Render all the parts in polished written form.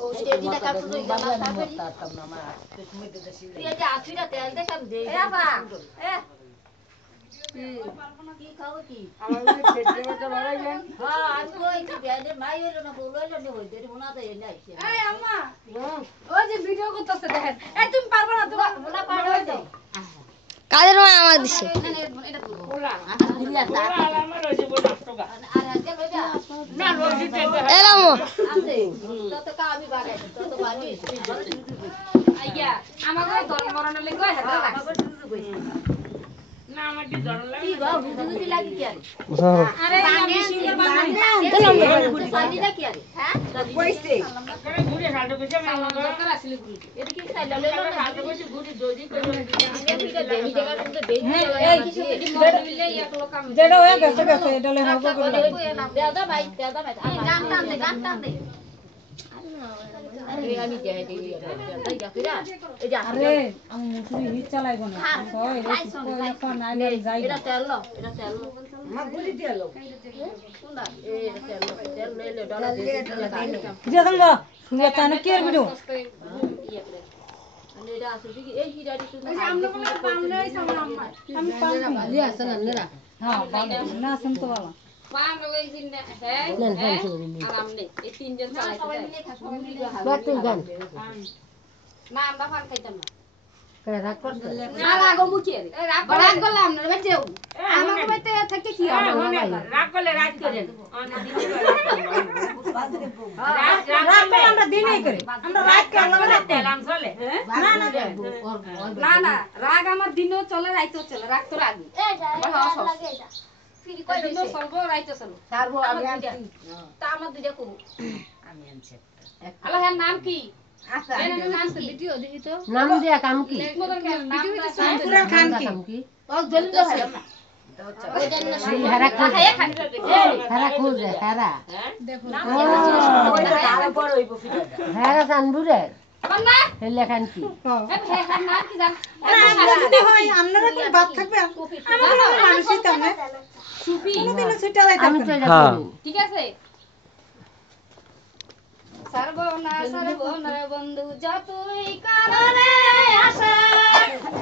ও সেদিনা কাকু কই জানা তারপরে তাম না মা তুমি তো দেশি তুই যে আসিরা তেল দেখাম দে এ বাবা এ কি খাও কি আমার পেটে মতো বাড়াইলেন হ্যাঁ আমি কই কি বেদে মাই হইলো না বল হইলো না হইতে মোনা তো এনে আইছে এই আম্মা ওই যে ভিডিও করতেছে দেখেন এই তুমি পারবে না তুমি মোনা পারো হইতো কাদের মা আমার দিছে এটা বলা দিলা তা আমার রইছে বড় টাকা আর আজকে লইবা না রইছে এলাম আছে তত কা আমি বাগাই তত বাড়ি আইয়া আমাগো ধর্ম মরণ লাগি কই হাতে আমাগো দুধ কই না আমার দি ধরন লাগি কি গো দুধ লাগি কি আরে আমি সিঙ্গার বানাই সান্ডিটা কি আরে হ্যাঁ কইছে করে ঘুরে খালটো কইছে আমি দরকার আসলে ঘুরে এটা কি খাইলা লইলো না খালটো কইছে ঘুরে দই কই আমি এটা দেহি জায়গা কিন্তু দেহি এই কিছু এটি মরে মিলে এক লোক আমি যেটা হয়ে গেছে গেছে এটা লই হবে দাদা ভাই গান টান দে আরে আমি যাই দেই তাই যাকিরা এই যা আরে আমি মুসুরি হিট চালাইবো না কই রে কই কোন নাইলে যাই এটা তেল মা গুলি দিয়ালো কোনটা এই তেল লইলে ডলা দে যে দঙ্গা সুন্দর তানে কে ভিডিও আমি এটা আছে কি এই হিরাটি তুমি আমরা কোন পামলে সামনে আমি পাম দিয়ে আছে না হ্যাঁ না শুন তো বাবা পাম ওই দিন হ্যাঁ আরাম নেই এই তিনজন চালাইতে সবাই মিলে খাবো বাতুল গান না আমরা পান খাইতাম না করে রাগ করছ না রাগো মুখে রে রাগ করলাম না বেঁচেও আমাকে বেতে থেকে কি হবে রাগ করলে রাগ করেন রাগ আমরা দিনই করে আমরা রাগ করলে না তেলাম চলে না না রাগ আমার দিনও চলে রাইতো চলে রাগ তো রাগ এই লাগে এটা ফিরি কই দিন সলবো রাইতো চলো সারবো আমি আনছি তা আমার দুইটা কো আমি আনছি আল্লাহ এর নাম কি আচ্ছা এর নাম কি ভিডিও দেখি তো নাম দিয়া কাম কি ভিডিও তো পুরা খান কি ও জলদি তো হয় না হারা খুঁজে হারা দেখো হারা বড় হইব হারা জানবুরে হেলে খান কি হে খান নাম কি জান আমরা যদি হয় আপনারা কোন বাত থাকবে আমরা মানুষই তো না সুপি কোনদিন ছুটা লাইতে আমি তো ঠিক আছে সর্বনাশ বন্ধু যতই কারণে আসা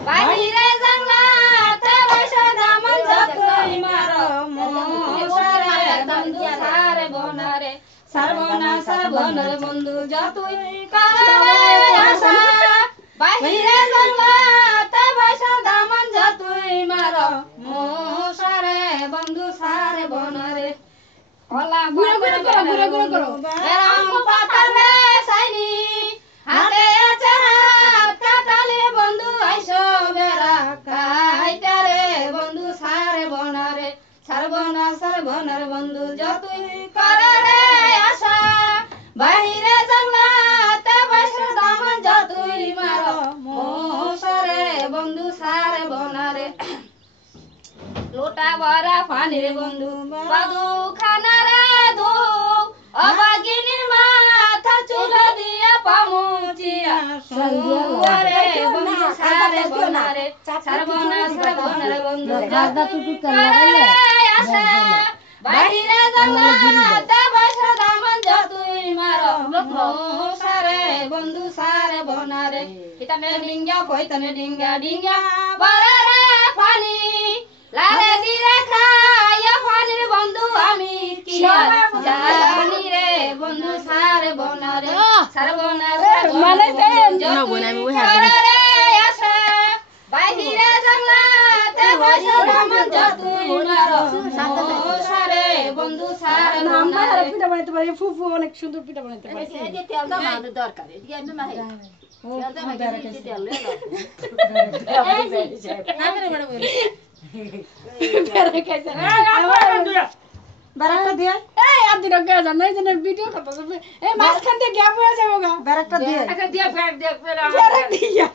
বাইরে জানলাতে বসে দামন যতই মারো মোশারে বন্ধু সারে বনারে সর্বনাশ বন্ধু যতই কারণে আসা বাইরে জানলাতে বসে দামন যতই মারো মোশারে বন্ধু সারে বনারে ওলা গুড় করো রাম পাতালে সাইনি হাতে আছে হাত কাটালে বন্ধু আইসো বেরা কাইতারে বন্ধু সারে বনারে সর্বনাশ বন্ধু যতই করে আশা বাইরে জানলাতে বসে দামন যতই মারো মোশারে বন্ধু সারে বনারে লোটা ভরা পানির বন্ধু বাদু খানারে দু অবাগিনীর মাথা চুলো দিয়া পামুচিয়া সুরে বন্ধু সারে বনারে সর্বনাশ বন্ধু গাদা টুটু করে আসা বাইরে জানলাতে বসে দামন যতই মারো মোশারে বন্ধু সারে বনারে কিতানে ডিঙ্গা কইতানে ডিঙ্গা বরারে পানি লারে দিরে খায়া পানির বন্ধু আমি কি জানি রে বন্ধু সারে বনারে সর্বনাশ মানে না বনাই মই হাতে আসা বাইরে জানলাতে বসে দামন যতই মারো মোশারে বন্ধু সারে বনারে পিঠা বানাইতে পারি ফুফু অনেক সুন্দর পিঠা বানাইতে পারি এই যে তেল দাও আমাদের দরকার এই আমি না হয় তেল দাও আমাদের তেল লয়ে নাও না করে বড় বারাকটা দিয়া এই আদি রকে জানো এই জন্য ভিডিও করতে হবে এই মাঝখান থেকে গ্যাপ হয়ে যাবে গা বারাকটা দিয়া আচ্ছা দিয়া ফের দিয়া